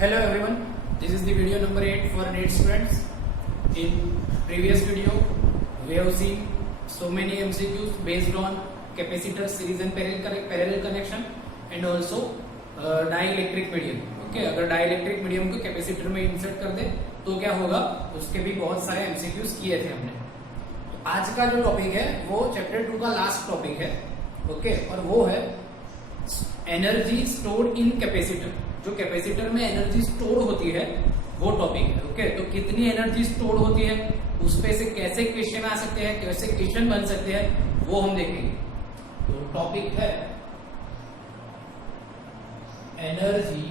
Hello everyone, this is the video number 8 for NEET students. In previous video, we have seen so many MCQs based on capacitor, series and parallel connection and also dielectric medium. Okay, अगर dielectric medium को capacitor में insert कर दे तो क्या होगा, उसके भी बहुत सारे MCQs किए थे हमने. तो आज का जो टॉपिक है वो चैप्टर 2 का लास्ट टॉपिक है. ओके, और वो है एनर्जी स्टोर्ड इन कैपेसिटर. जो कैपेसिटर में एनर्जी स्टोर होती है वो टॉपिक है. ओके, तो कितनी एनर्जी स्टोर होती है, उस पे से कैसे क्वेश्चन आ सकते हैं, कैसे क्वेश्चन बन सकते हैं, वो हम देखेंगे. तो टॉपिक है energy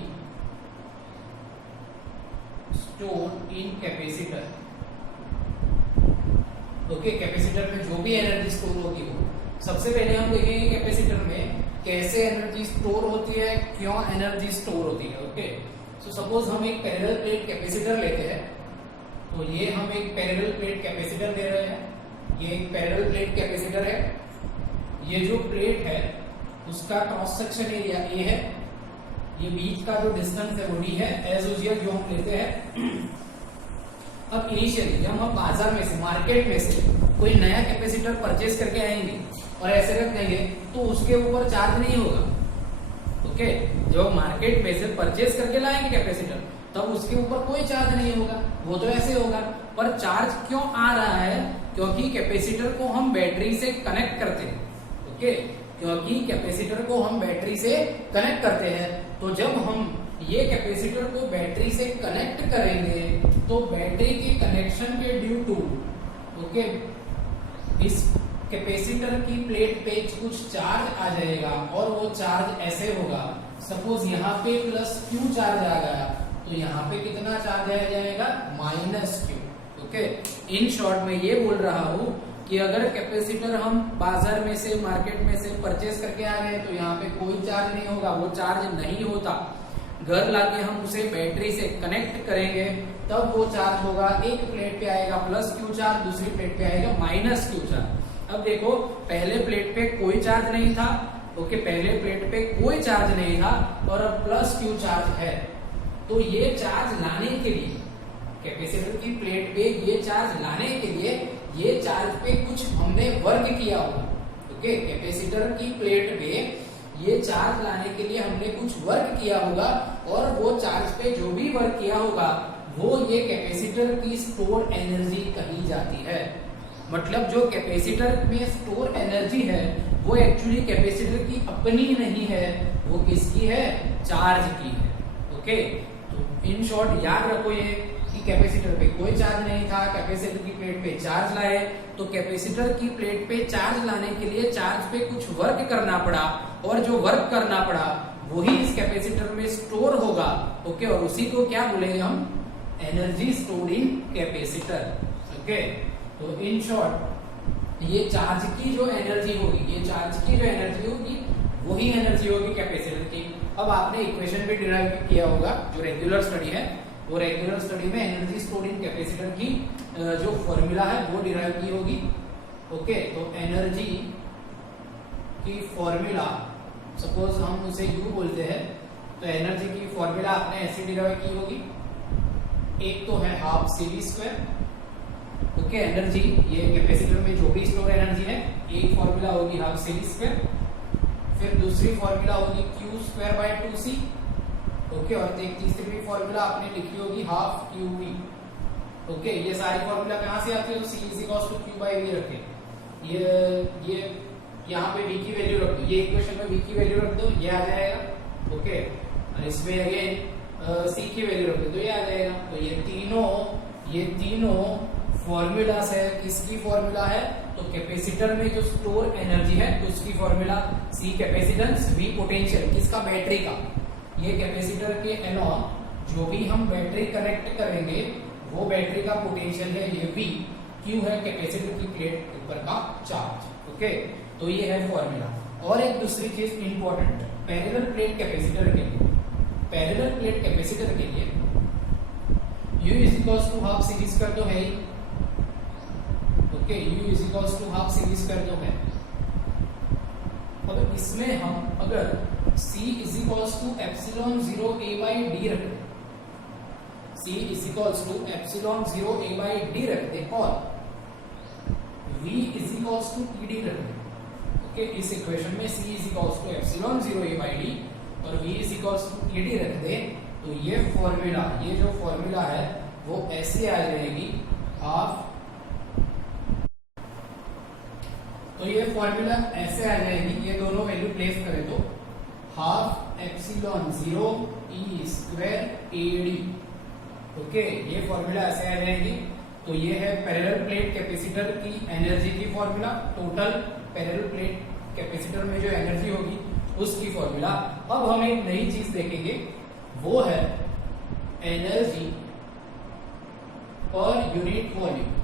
store in capacitor. Okay, capacitor में जो भी एनर्जी स्टोर होगी वो सबसे पहले हम देखेंगे कैपेसिटर में कैसे एनर्जी स्टोर होती है, क्यों एनर्जी स्टोर होती है. ओके, सो सपोज हम एक पैरेलल प्लेट कैपेसिटर लेते हैं. तो ये हम एक पैरेलल प्लेट कैपेसिटर ले रहे हैं. ये एक पैरेलल प्लेट कैपेसिटर है. ये जो प्लेट है उसका क्रॉस सेक्शन एरिया ए है. ये बीच का जो डिस्टेंस है वो डी है, एज यूजुअल जो हम लेते हैं. अब इनिशियली जब हम बाजार में से, मार्केट में से कोई नया कैपेसिटर परचेज करके आएंगे और ऐसे रख देंगे तो उसके ऊपर चार्ज नहीं होगा. ओके, जब मार्केट में से परचेज करके लाएंगे कैपेसिटर तब उसके ऊपर कोई चार्ज नहीं होगा, वो तो ऐसे होगा. पर चार्ज क्यों आ रहा है, क्योंकि कैपेसिटर को हम बैटरी से कनेक्ट करते हैं. ओके, क्योंकि कैपेसिटर को हम बैटरी से कनेक्ट करते हैं. तो जब हम ये कैपेसिटर को बैटरी से कनेक्ट करेंगे तो बैटरी के कनेक्शन के ड्यू टू ओके इस कैपेसिटर की प्लेट पे कुछ चार्ज आ जाएगा और वो चार्ज ऐसे होगा. सपोज यहाँ पे प्लस क्यू चार्ज आ गया तो यहाँ पे कितना चार्ज आ जाएगा, minus Q. Okay, in short में ये बोल रहा हूँ कि अगर कैपेसिटर हम बाजार में से, मार्केट में से परचेज करके आ रहे हैं तो यहाँ पे कोई चार्ज नहीं होगा, वो चार्ज नहीं होता. घर लाके हम उसे बैटरी से कनेक्ट करेंगे तब वो चार्ज होगा. एक प्लेट पे आएगा प्लस क्यू चार्ज, दूसरी प्लेट पे आएगा माइनस क्यू चार्ज. अब देखो, पहले प्लेट पे कोई चार्ज नहीं था. ओके, पहले प्लेट पे कोई चार्ज नहीं था और अब प्लस क्यू चार्ज है. तो ये चार्ज लाने के लिए कैपेसिटर की प्लेट पे ये चार्ज लाने के लिए ये चार्ज पे कुछ हमने वर्क किया होगा. ओके, कैपेसिटर की प्लेट पे ये चार्ज लाने के लिए हमने कुछ वर्क किया होगा और वो चार्ज पे जो भी वर्क किया होगा वो ये कैपेसिटर की स्टोर एनर्जी कही जाती है. मतलब जो कैपेसिटर में स्टोर एनर्जी है वो एक्चुअली कैपेसिटर की अपनी नहीं है, वो किसकी है, चार्ज की है. ओके, तो इन शॉर्ट याद रखो ये कि कैपेसिटर पे कोई चार्ज नहीं था, कैपेसिटर की प्लेट पे चार्ज लाए तो कैपेसिटर की प्लेट पे चार्ज लाने के लिए चार्ज पे कुछ वर्क करना पड़ा और जो वर्क करना पड़ा वही इस कैपेसिटर में स्टोर होगा. ओके, और उसी को क्या बोलेंगे हम, energy stored in capacitor. Okay, तो इन शॉर्ट ये चार्ज की जो एनर्जी होगी, ये चार्ज की जो एनर्जी होगी वही एनर्जी होगी कैपेसिटर की. अब आपने इक्वेशन भी डिराइव किया होगा, जो रेगुलर स्टडी है वो रेगुलर स्टडी में एनर्जी स्टोर्ड इन कैपेसिटर की जो फॉर्मूला है वो डिराइव की होगी. ओके, तो एनर्जी की फॉर्मूला सपोज हम उसे यू बोलते हैं, तो एनर्जी की फॉर्मूला आपने ऐसे डिराइव की होगी. एक तो है half CV square. Okay, energy ये कैपेसिटर में जो भी स्टोर एनर्जी है, एक फॉर्मूला होगी हाफ CV स्क्वायर. फिर दूसरी फॉर्मूला होगी Q square by 2C. Okay, और एक तीसरी फॉर्मूला आपने लिखी होगी हाफ QV. ओके, ये सारी फॉर्मूला कहाँ से आती है, तो C is equal to Q by V रखें. ये यहाँ पे V की वैल्यू रख दो, ये इक्वेशन में V की वैल्यू रख दो, ये आ जाएगा. ओके, और इसमें अगेन C की वैल्यू रख दो तो ये आ जाएगा. तो ये तीनों फॉर्मूलास है. किसकी फॉर्मूला है, तो कैपेसिटर में जो स्टोर एनर्जी है तो उसकी formula C capacitance, V potential किसका, बैटरी का. ये कैपेसिटर के अलोंग जो भी हम बैटरी कनेक्ट करेंगे वो बैटरी का पोटेंशियल है, ये V. Q है कैपेसिटर की प्लेट ऊपर का चार्ज. ओके, तो ये है फॉर्मूला. और एक दूसरी चीज इंपॉर्टेंट, पैरेलल प्लेट कैपेसिटर के लिए, पैरेलल प्लेट कैपेसिटर के लिए U is equal to half CV square तो है ही. Okay, U is equal to half CV square तो है. अब इसमें हम अगर C is equal to epsilon 0 A by D रखें C is equals to epsilon 0 a by D रख दे और V is equals to TD रख दे। ओके, इस इक्वेशन में C is equals to epsilon 0 a by D और V is equals to TD रख दे, तो ये फॉर्मूला, ये जो फॉर्मूला है वो ऐसे आ जाएगी हाफ, तो ये फॉर्मूला ऐसे आ जाएगी, ये दोनों वैल्यू प्लेस करें तो half epsilon 0 E square AD. Okay, ये फॉर्मूला ऐसे आ जाएगी। तो ये है पैरेलल प्लेट कैपेसिटर की एनर्जी की formula, total parallel plate capacitor में जो एनर्जी होगी उसकी फॉर्मूला। अब हम एक नई चीज देखेंगे, वो है energy per unit volume.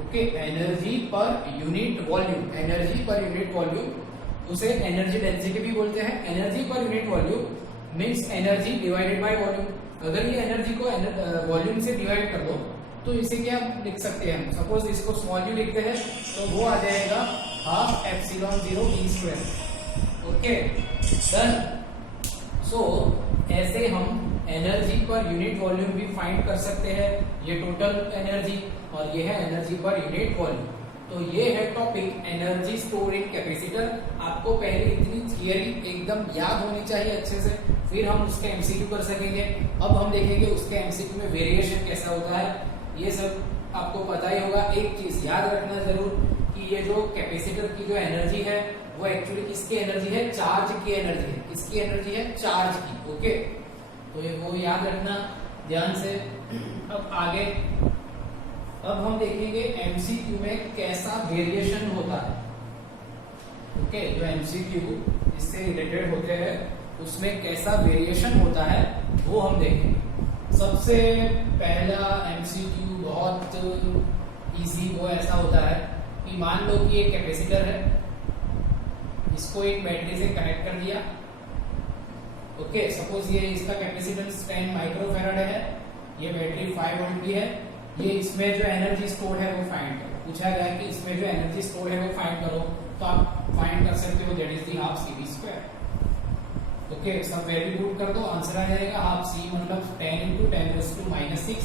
Okay, energy per unit volume, energy per unit volume, उसे एनर्जी डेंसिटी भी बोलते हैं। Energy per unit volume means energy divided by volume. अगर ये एनर्जी को वॉल्यूम से डिवाइड कर दो तो इसे क्या लिख सकते हैं हम, सपोज इसको स्मॉल यू लिखते हैं तो वो आ जाएगा half epsilon 0 E square. Okay done. So ऐसे हम एनर्जी पर यूनिट वॉल्यूम भी फाइंड कर सकते हैं, ये टोटल एनर्जी और ये है एनर्जी पर यूनिट वॉल्यूम। तो ये है topic energy store in capacitor. आपको पहले इतनी थियरी एकदम याद होनी चाहिए अच्छे से, फिर हम उसके एमसीक्यू कर सकेंगे। अब हम देखेंगे उसके एमसीक्यू में वेरिएशन कैसा होता है, ये सब आपको पता ही होगा। एक चीज याद रखना जरूर कि ये जो कैपेसिटर की जो एनर्जी है वो एक्चुअली किसकी एनर्जी है, चार्ज की एनर्जी है। किसकी एनर्जी है, चार्ज की। ओके, तो ये वो याद रखना ध्यान से। अब आगे, अब हम देखेंगे एमसीक्यू में कैसा वेरिएशन होता है। ओके, जो एमसीक्यू इससे रिलेटेड होते हैं उसमें कैसा वेरिएशन होता है वो हम देखेंगे। सबसे पहला एमसीक्यू बहुत इजी वो ऐसा होता है कि मान लो कि एक कैपेसिटर है, इसको एक बैटरी से कनेक्ट कर दिया। ओके, सपोज ये इसका कैपेसिटेंस 10 माइक्रोफैराड है, ये बैटरी 5 वोल्ट की है। ये इसमें जो एनर्जी स्टोर है वो फाइंड करो। पूछा गया है कि इसमें जो एनर्जी स्टोर है वो फाइंड करो, तो आप फाइंड कर सकते हो, that is the half C V square. Okay, सब वैल्यू पुट कर दो, आंसर आ जाएगा हाफ सी मतलब 10 into 10⁻⁻⁶,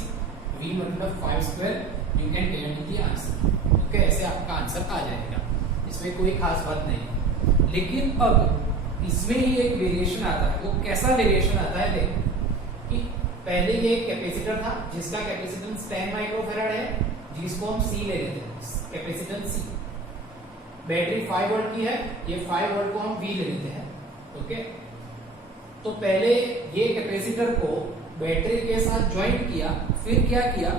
वी मतलब 5 square. You can tell the answer. Okay, ऐसे आपका आंसर आ जाएगा, इसमें कोई खास बात नहीं है। लेकिन अब इसमें ही एक वेरिएशन आता है। वो कैसा वेरिएशन आता है, देख कि पहले ये एक कैपेसिटर था जिसका कैपेसिटेंस 10 माइक्रोफैराड है, जिसको हम C ले लेते हैं, कैपेसिटेंस C। बैटरी 5 वोल्ट की है, ये 5 वोल्ट को हम V ले लेते हैं। ओके, तो पहले ये कैपेसिटर को बैटरी के साथ ज्वाइंट किया, फिर क्या किया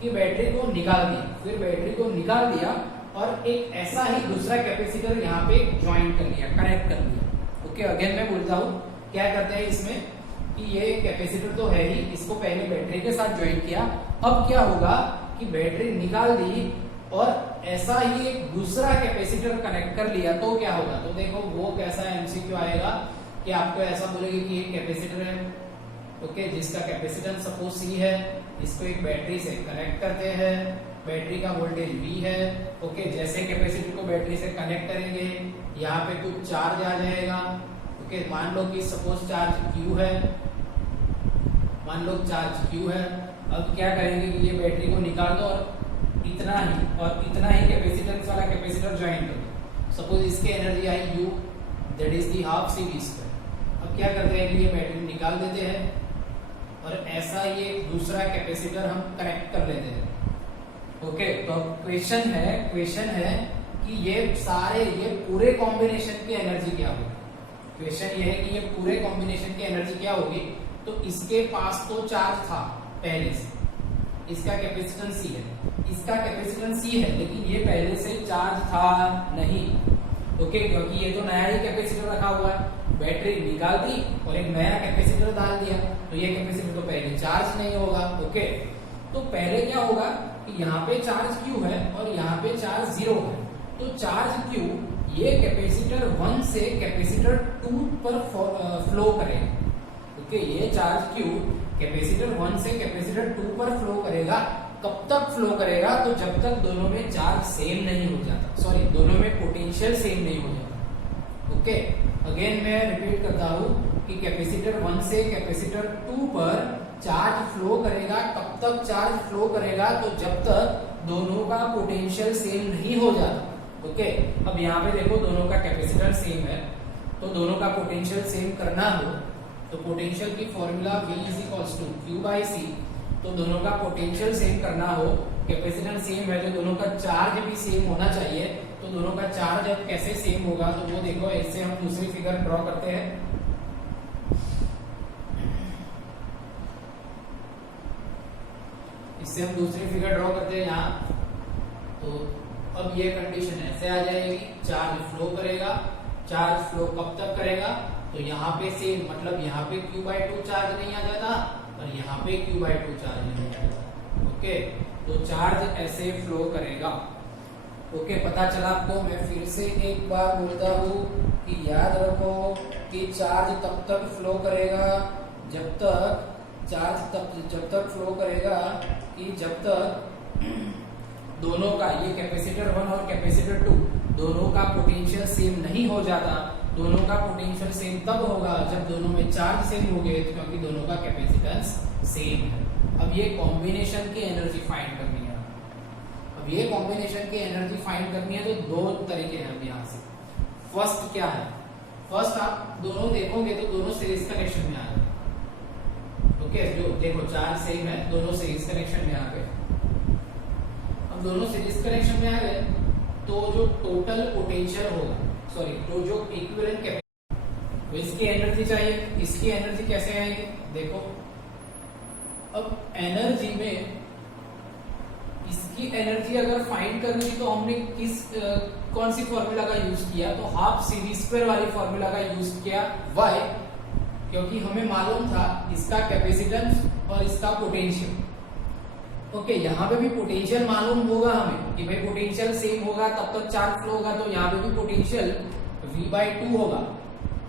कि बैटरी को निकाल दिया, फिर बैटरी को निकाल दिया और एक ऐसा ही दूसरा कैपेसिटर यहाँ पे ज्वाइंट कर लिया, कनेक्ट कर लिया। ओके, अगेन मैं बोलता हूँ क्या करते हैं इसमें कि ये कैपेसिटर तो है ही, इसको पहले बैटरी के साथ ज्वाइन किया। अब क्या होगा कि बैटरी निकाल दी और ऐसा ही एक दूसरा कैपेसिटर कनेक्ट कर लिया, तो क्या होगा, तो देखो वो कैसा एमसीक्यू आएगा कि आपको ऐसा बोलेगी कि एक कैपेसिटर है, ओके, जिसका कैपेसिटेंस सपोज C है, इसको एक बैटरी से कनेक्ट करते हैं, बैटरी का वोल्टेज V है। ओके, जैसे कैपेसिटर को बैटरी से कनेक्ट करेंगे यहाँ पे कुछ चार्ज आ जाएगा। ओके, मान लो कि सपोज चार्ज Q है, मान लो चार्ज Q है। अब क्या करेंगे कि ये बैटरी को निकाल दो और इतना ही कैपेसिटेंस वाला कैपेसिटर ज्वाइन कर दो। सपोज इसकी एनर्जी आई U, that is the half C V square. अब क्या करते हैं कि ये बैटरी निकाल देते हैं और ऐसा ही एक दूसरा कैपेसिटर हम कनेक्ट कर लेते हैं। ओके, तो क्वेश्चन है कि ये पूरे कॉम्बिनेशन की एनर्जी क्या होगी। क्वेश्चन ये है कि ये पूरे कॉम्बिनेशन की एनर्जी क्या होगी। तो इसके पास तो चार्ज था पहले से, इसका कैपेसिटेंस C है, इसका कैपेसिटेंस C है, लेकिन ये पहले से चार्ज था नहीं। ओके, क्योंकि ये तो नया ही कैपेसिटर रखा हुआ है, बैटरी निकाल दी और एक नया कैपेसिटर डाल दिया, तो ये कैपेसिटर तो पहले चार्ज नहीं होगा। ओके, तो पहले क्या होगा कि यहाँ पे चार्ज Q है और यहाँ पे चार्ज 0 है। तो चार्ज Q ये कैपेसिटर 1 से कैपेसिटर 2 पर फ्लो करेगा। ओके, ये चार्ज Q कैपेसिटर 1 से कैपेसिटर 2 पर फ्लो करेगा। कब तक फ्लो करेगा, तो जब तक दोनों में चार्ज सेम नहीं हो जाता, सॉरी दोनों में पोटेंशियल सेम नहीं हो जाता। ओके, अगेन मैं रिपीट करता हूँ कि कैपेसिटर 1 से कैपेसिटर 2 पर चार्ज फ्लो करेगा। कब तक चार्ज फ्लो करेगा? तो जब तक दोनों का पोटेंशियल सेम नहीं हो जाता। ओके, अब यहाँ पे देखो दोनों का कैपेसिटर सेम है, तो दोनों का पोटेंशियल सेम करना हो तो पोटेंशियल की formula V is equals to Q by C। तो दोनों का पोटेंशियल सेम करना हो, कैपेसिटर सेम है, तो दोनों का चार्ज भी सेम होना चाहिए। तो दोनों का चार्ज अब कैसे सेम होगा? तो वो देखो, इससे हम दूसरी फिगर ड्रॉ करते हैं। इससे हम दूसरी फिगर ड्रॉ करते हैं यहाँ। तो अब ये कंडीशन ऐसे आ जाएगी, चार्ज फ्लो करेगा। चार्ज फ्लो कब तक करेगा? तो यहाँ पे सेम, मतलब यहाँ पे Q/2 चार्ज नहीं आ जाता और यहाँ पे Q/2 चार्ज नहीं आ जाता। ओके, तो चार्ज ऐसे फ्लो करेगा। ओके, पता चला आपको? मैं फिर से एक बार बोलता हूँ कि याद रखो कि चार्ज तब तक फ्लो करेगा जब तक फ्लो करेगा कि जब तक दोनों का, ये कैपेसिटर 1 और कैपेसिटर 2 दोनों का पोटेंशियल सेम नहीं हो जाता। दोनों का पोटेंशियल सेम तब होगा जब दोनों में चार्ज सेम हो गए, क्योंकि दोनों का कैपेसिटेंस सेम है। अब ये कॉम्बिनेशन की एनर्जी फाइंड करनी है। अब ये कॉम्बिनेशन की एनर्जी फाइंड करनी है, तो दो तरीके हैं यहाँ से। फर्स्ट क्या है? फर्स्ट आप दोनों देखोगे तो दोनों सीरीज कनेक्शन में आ गए। ओके, जो देखो चार्ज सेम है, दोनों सीरीज कनेक्शन में आ गए। अब दोनों सीरीज कनेक्शन में आ गए तो जो टोटल पोटेंशियल होगा, सॉरी, तो जो इक्विवेलेंट कैपेसिटेंस, तो इसकी एनर्जी चाहिए। इसकी एनर्जी कैसे आएगी? देखो, अब एनर्जी में इसकी एनर्जी अगर फाइंड करनी तो हमने कौन सी फॉर्मूला का यूज किया? तो हाफ CV स्क्वायर वाली फॉर्मूला का यूज किया। व्हाई? क्योंकि हमें मालूम था इसका कैपेसिटेंस और इसका पोटेंशियल। ओके, यहाँ पे भी पोटेंशियल मालूम होगा हमें कि भाई पोटेंशियल सेम होगा तब तक चार्ज फ्लो होगा, तो यहाँ पे भी पोटेंशियल V/2 होगा।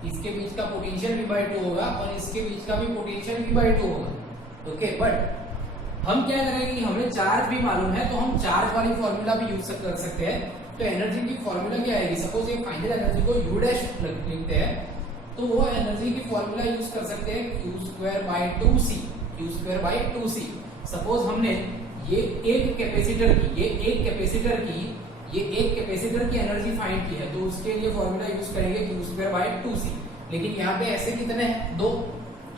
इसके बीच का पोटेंशियल V/2 होगा और इसके बीच का भी पोटेंशियल V/2 होगा। ओके, बट हम क्या करेंगे, हमें चार्ज भी मालूम है तो हम चार्ज वाली फॉर्मूला भी यूज कर सकते हैं। तो एनर्जी की फॉर्मूला क्या आएगी? सपोज ये फाइनल एनर्जी को U डैश लिखते हैं, तो वो एनर्जी की फॉर्मूला यूज कर सकते हैं Q²/2C। Q²/2C। सपोज हमने ये एक कैपेसिटर की एनर्जी फाइंड की है, तो उसके लिए फॉर्मूला यूज करेंगे Q²/2C। लेकिन यहाँ पे ऐसे कितने हैं? 2,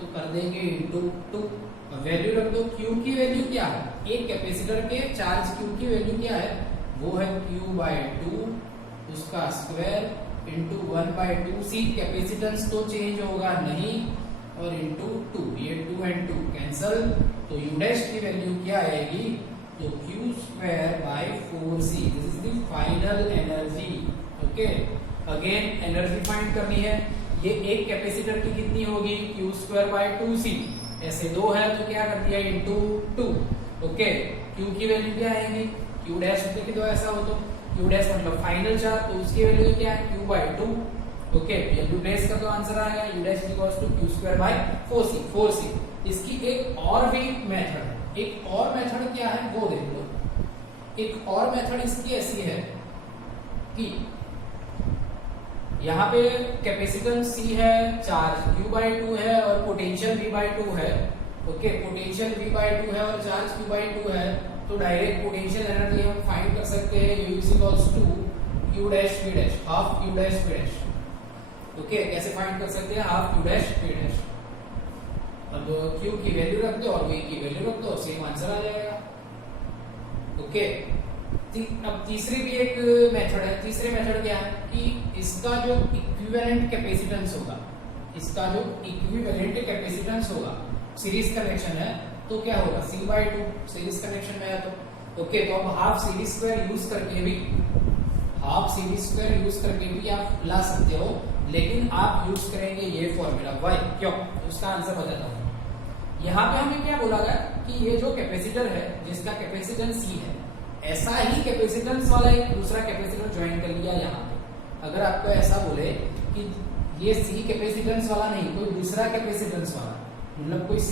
तो कर देंगे इंटू 2। वैल्यू रख दो। Q की वैल्यू क्या है? एक कैपेसिटर के चार्ज Q की वैल्यू क्या है? वो है Q/2 उसका स्क्वायर इंटू 1/2C। कैपेसिटेंस तो चेंज होगा नहीं, और इंटू 2, ये 2 and 2 कैंसल, तो U डैश की वैल्यू क्या आएगी? तो Q²/4C। This is the final energy. Okay, again energy find करनी है। ये एक कैपेसिटर की कितनी होगी? Q²/2C। ऐसे 2 है तो क्या कर दिया? इंटू 2। ओके, Q की वैल्यू क्या आएगी? Q डैश लिख दो, ऐसा हो तो Q डैश मतलब फाइनल चार्ज, तो उसकी वैल्यू क्या है? Q/2। ओके, वैल्यू प्लेस कर दो, आंसर आएगा U dash equals to Q²/4C। 4C। इसकी एक और भी मेथड है। एक और मेथड क्या है वो देख लो। एक और मेथड इसकी ऐसी है कि यहाँ पे कैपेसिटेंस C है, चार्ज Q/2 है और पोटेंशियल V/2 है। ओके, पोटेंशियल V/2 है और चार्ज Q/2 है, तो डायरेक्ट पोटेंशियल एनर्जी हम फाइंड कर सकते हैं U equals to Q dash V dash, half Q dash V dash. Okay, कैसे फाइंड कर सकते हैं? Half Q dash V dash. अब Q की वैल्यू रख दो और V की वैल्यू रख दो, सेम आंसर आ जाएगा। ओके, अब तीसरी भी एक मेथड है। तीसरे मेथड क्या है कि इसका जो इक्विवेलेंट कैपेसिटेंस होगा, सीरीज कनेक्शन है, तो क्या होगा? C/2 सीरीज कनेक्शन में है तो। ओके, तो अब हाफ CV स्क्वायर यूज करके भी आप ला सकते हो, लेकिन आप यूज करेंगे ये फॉर्मूला। वाई? क्यों? उसका आंसर बताता हूँ। यहाँ पे हमें क्या बोला गया कि ये जो कैपेसिटर है जिसका कैपेसिटेंस C है, ऐसा ही कैपेसिटेंस वाला एक दूसरा कैपेसिटर ज्वाइन कर लिया यहाँ पे। अगर आपको ऐसा बोले कि ये C कैपेसिटेंस वाला नहीं, कोई दूसरा कैपेसिटेंस वाला, मतलब कोई C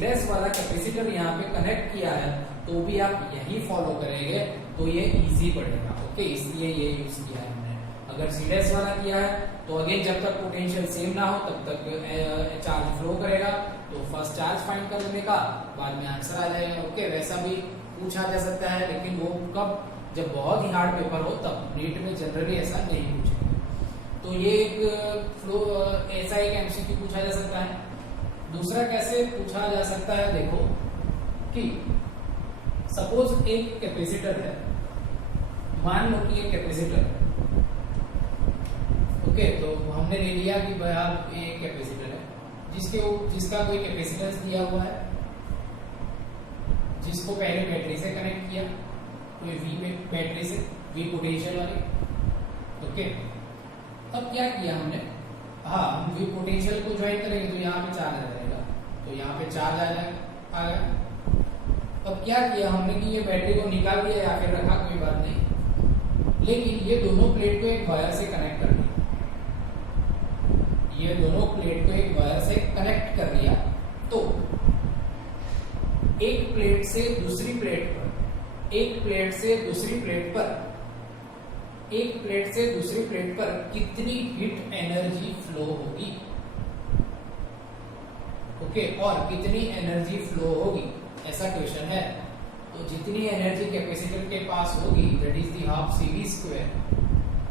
डैश वाला कैपेसिटर यहाँ पे कनेक्ट किया है, तो भी आप यही फॉलो करेंगे तो ये इजी पड़ेगा। ओके, इसलिए ये यूज किया है हमने। अगर सी डैश वाला किया है तो अगेन जब तक पोटेंशियल सेम ना हो तब तक चार्ज फ्लो करेगा, तो फर्स्ट चार्ज फाइंड कर लेने का बाद में आंसर आ जाएगा। ओके, वैसा भी पूछा जा सकता है, लेकिन वो कब, जब बहुत ही हार्ड पेपर हो तब। नीट में जनरली ऐसा नहीं पूछेगा। तो ये एक फ्लो, ऐसा एक एमसीक्यू पूछा जा सकता है। दूसरा कैसे पूछा जा सकता है, देखो कि सपोज एक कैपेसिटर है, मान लो कि एक कैपेसिटर है। ओके, तो हमने ले लिया कि भाई आप एक कैपेसिटर है जिसका कोई कैपेसिटेंस दिया हुआ है, जिसको पहले बैटरी से कनेक्ट किया, कोई वी बैटरी से, वी पोटेंशियल वाली। ओके, अब क्या किया हमने, हाँ हम वी पोटेंशियल को ज्वाइन करेंगे तो यहाँ पे चार्ज आ जाएगा, तो यहाँ पे चार्ज आ गया। अब क्या किया हमने कि ये बैटरी को निकाल दिया या फिर रखा, कोई बात नहीं, लेकिन ये दोनों प्लेट को एक वायर से कनेक्ट कर दिया। ये दोनों प्लेट को एक वायर से कनेक्ट कर दिया, तो एक प्लेट से दूसरी प्लेट पर, एक प्लेट से दूसरी प्लेट पर, एक प्लेट से दूसरी प्लेट पर कितनी हीट एनर्जी फ्लो होगी। ओके, और कितनी एनर्जी फ्लो होगी, ऐसा क्वेश्चन है। तो जितनी एनर्जी कैपेसिटर के पास होगी, that is the half CV square,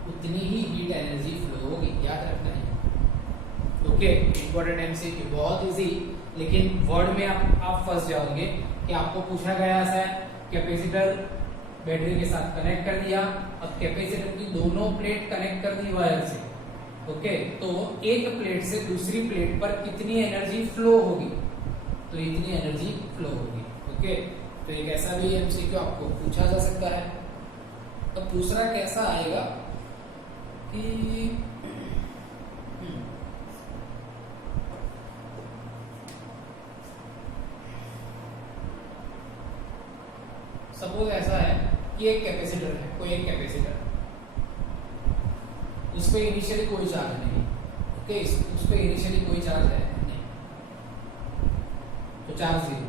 उतनी ही हीट एनर्जी फ्लो होगी, याद रखना है। ओके, इंपॉर्टेंट एमसीक्यू, बहुत इजी, लेकिन वर्ड में आप फंस जाओगे कि आपको पूछा गया ऐसा है, कैपेसिटर बैटरी के साथ कनेक्ट कर दिया, अब कैपेसिटर की दोनों प्लेट कनेक्ट कर दी वायर से। ओके, तो एक प्लेट से दूसरी प्लेट पर कितनी एनर्जी फ्लो होगी, तो इतनी एनर्जी फ्लो होगी। ओके, तो एक ऐसा भी एमसीक्यू आपको पूछा जा सकता है। अब दूसरा कैसा आएगा कि सपोज ऐसा है कि एक कैपेसिटर है, कोई एक कैपेसिटर, उस पर इनिशियली कोई चार्ज नहीं। ओके, उस पर इनिशियली कोई चार्ज है नहीं, तो चार्ज 0।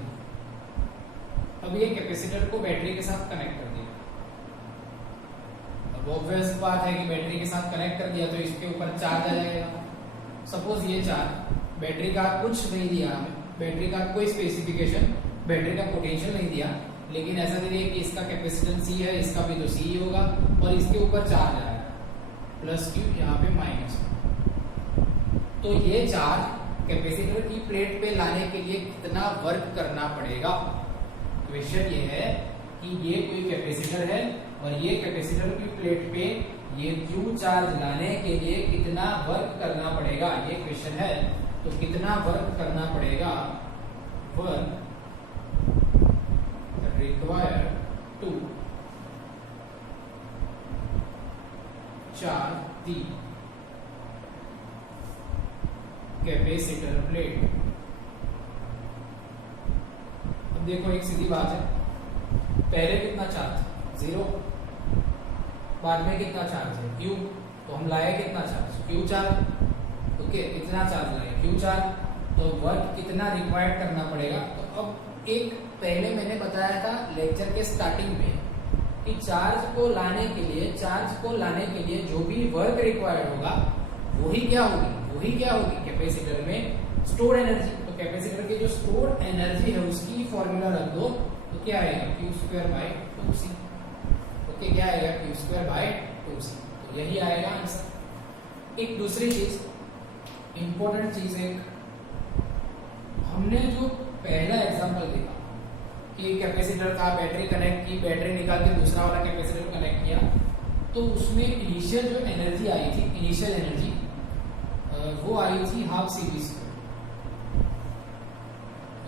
अब ये कैपेसिटर को बैटरी के साथ कनेक्ट कर दिया। अब ऑब्वियस बात है कि बैटरी के साथ कनेक्ट कर दिया तो इसके ऊपर चार्ज आ जाएगा। सपोज ये चार्ज, बैटरी का कुछ नहीं दिया हमें, बैटरी का कोई स्पेसिफिकेशन, बैटरी का पोटेंशियल नहीं दिया, लेकिन ऐसा दे दिया कि इसका कैपेसिटेंस C है, इसका भी तो C ही होगा, और इसके ऊपर चार्ज आया +Q, यहाँ पे -। तो ये चार्ज कैपेसिटर की प्लेट पे लाने के लिए कितना वर्क करना पड़ेगा। क्वेश्चन ये है कि ये कोई कैपेसिटर है और ये कैपेसिटर की प्लेट पे ये Q चार्ज लाने के लिए कितना वर्क करना पड़ेगा, ये क्वेश्चन है। तो कितना वर्क करना पड़ेगा, work required to charge the capacitor plate। अब देखो एक सीधी बात है, पहले कितना चार्ज 0, बाद में कितना चार्ज है Q, तो हम लाए कितना चार्ज Q चार्ज। ओके, कितना चार्ज लाए Q चार्ज, तो वर्क कितना रिक्वायर्ड करना पड़ेगा। तो अब एक पहले मैंने बताया था लेक्चर के स्टार्टिंग में कि चार्ज को लाने के लिए जो भी वर्क रिक्वायर्ड होगा वही क्या होगी कैपेसिटर में स्टोर्ड एनर्जी। तो कैपेसिटर की जो स्टोर्ड एनर्जी है उसकी फॉर्मूला रख दो, तो क्या आएगा Q²/2C। ओके, क्या आएगा Q²/2C, तो यही आएगा आंसर। एक दूसरी चीज, इंपॉर्टेंट चीज, एक हमने जो पहला एग्जांपल देखा कि कैपेसिटर था, बैटरी कनेक्ट की, बैटरी निकाल के दूसरा वाला कैपेसिटर कनेक्ट किया, तो उसमें इनिशियल जो एनर्जी आई थी, इनिशियल एनर्जी वो आई थी हाफ CV स्क्वायर।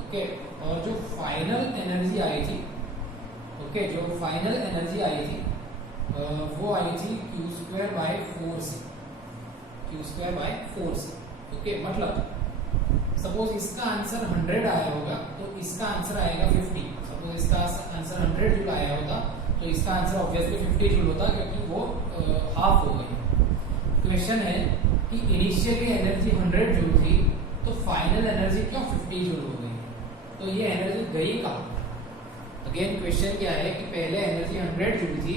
ओके, और जो फाइनल एनर्जी आई थी, ओके, जो फाइनल एनर्जी आई थी वो आई थी Q²/4C, Q²/4C। ओके, मतलब सपोज इसका आंसर 100 आया होगा तो इसका आंसर आएगा 50। सपोज इसका आंसर 100 जूल आया होता तो इसका आंसर ऑब्वियसली 50 जूल होता, क्योंकि वो हाफ हो गई। क्वेश्चन है कि इनिशियली एनर्जी 100 जूल थी, तो फाइनल एनर्जी क्यों 50 जूल हो गई, तो ये एनर्जी गई कहाँ। अगेन क्वेश्चन क्या है कि पहले एनर्जी 100 जूल थी,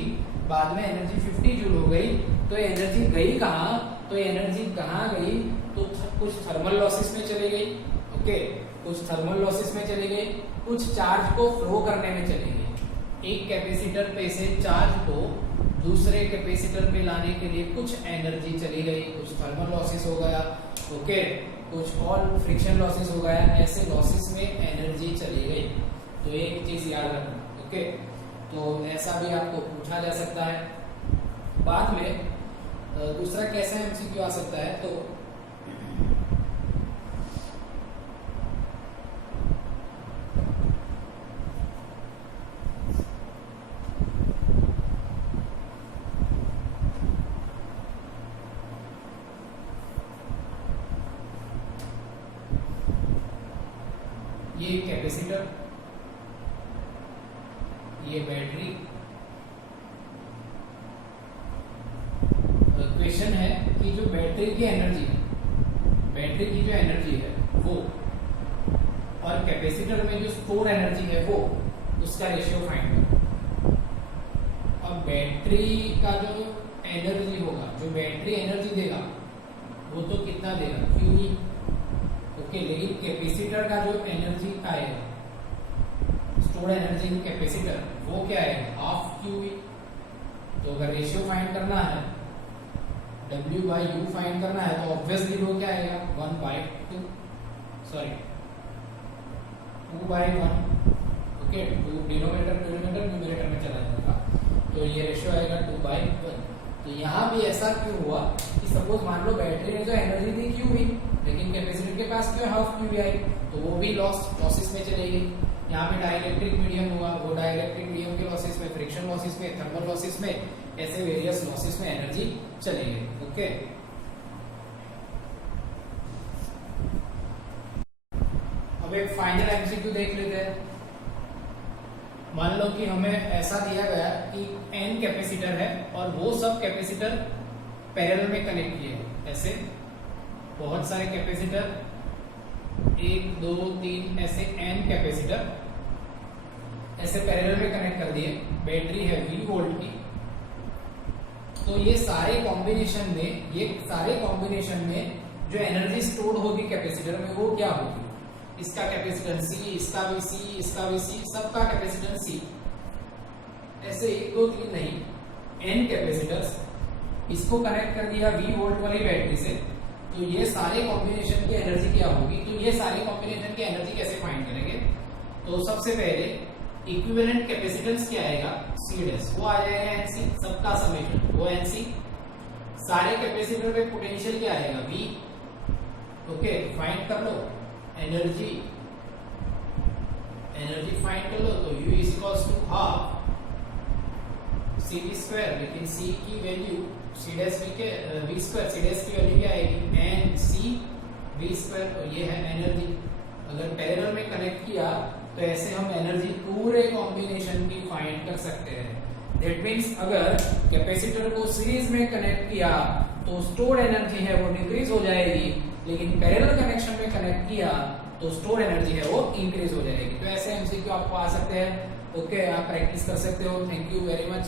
बाद में एनर्जी 50 जूल हो गई, तो एनर्जी गई कहाँ, तो एनर्जी कहाँ गई, तो कुछ थर्मल लॉसेस में चली गई, ओके, कुछ थर्मल लॉसेस में चली गई, कुछ चार्ज को फ्लो करने में चली गई। एक कैपेसिटर पे से चार्ज को दूसरे कैपेसिटर पे लाने के लिए कुछ एनर्जी चली गई, कुछ थर्मल लॉसेस हो गया, ओके, कुछ और फ्रिक्शन लॉसेस हो गया, ऐसे लॉसेस में एनर्जी चली गई। तो एक चीज याद रखना, ओके। तो ऐसा भी आपको पूछा जा सकता है। बाद में दूसरा कैसा एमसीक्यू आ सकता है, तो ये कैपेसिटर, ये बैटरी। क्वेश्चन है कि जो बैटरी की एनर्जी है, बैटरी की जो एनर्जी है वो और कैपेसिटर में जो स्टोर एनर्जी है वो, उसका रेशियो फाइंड करो। अब बैटरी का जो एनर्जी होगा, जो बैटरी एनर्जी देगा वो तो कितना देगा, क्यू, ओके, लेकिन कैपेसिटर का जो एनर्जी आएगा, स्टोर एनर्जी इन कैपेसिटर, वो क्या है, हाफ क्यू। तो अगर रेशियो फाइंड करना है, W by U फाइंड करना है, तो ऑब्वियसली वो क्या आएगा, 1/2, सॉरी 2/1, ओके, 2 डिनोमिनेटर न्यूमरेटर में चला जाएगा, तो ये रेशियो आएगा 2/1। तो यहाँ भी ऐसा क्यों हुआ कि सपोज मान लो बैटरी ने जो एनर्जी दी क्यू भी, लेकिन कैपेसिटर के पास क्यों हाफ क्यू भी आई, तो वो भी लॉसेस में चली गई। यहाँ पे डाइलेक्ट्रिक मीडियम हुआ, वो डाइलेक्ट्रिक मीडियम के लॉसेस में, फ्रिक्शन लॉसेस में, थर्मल लॉसेस में, ऐसे वेरियस लॉसेस में एनर्जी चली गई, ओके। अब एक फाइनल एमसीक्यू देख लेते हैं। मान लो कि हमें ऐसा दिया गया कि n कैपेसिटर है और वो सब कैपेसिटर पैरेलल में कनेक्ट किए हैं, ऐसे बहुत सारे कैपेसिटर, 1 2 3 ऐसे n कैपेसिटर ऐसे पैरेलल में कनेक्ट कर दिए। बैटरी है V वोल्ट की। तो ये सारे कॉम्बिनेशन में जो एनर्जी स्टोर होगी कैपेसिटर में वो क्या होगी, इसका कैपेसिटेंस C, इसका भी C, इसका भी C, सबका कैपेसिटेंस C, ऐसे 1 2 3 नहीं, n कैपेसिटर्स, इसको कनेक्ट कर दिया V वोल्ट वाली बैटरी से। तो ये सारे कॉम्बिनेशन की एनर्जी क्या होगी, तो ये सारे कॉम्बिनेशन की एनर्जी कैसे फाइंड करेंगे, तो सबसे पहले इक्विवेलेंट कैपेसिटेंस क्या आएगा, C', वो आ जाएगा NC, सबका समेशन वो NC। सारे कैपेसिटर पे पोटेंशियल क्या आएगा, V, ओके, फाइंड कर लो एनर्जी फाइंड कर लो, तो U is equals to half CV², लेकिन C की वैल्यू C' के V², C' की वैल्यू क्या आएगी, NC V², और ये है एनर्जी। अगर पैरेलल में कनेक्ट किया तो ऐसे हम एनर्जी पूरे कॉम्बिनेशन की फाइंड कर सकते हैं। दैट मींस अगर कैपेसिटर को सीरीज में कनेक्ट किया तो स्टोर एनर्जी है वो डिक्रीज हो जाएगी, लेकिन पैरेलल कनेक्शन में कनेक्ट किया तो स्टोर एनर्जी है वो इंक्रीज हो जाएगी। तो ऐसे एमसीक्यू आपको आ सकते हैं, ओके, आप प्रैक्टिस कर सकते हो। Thank you very much.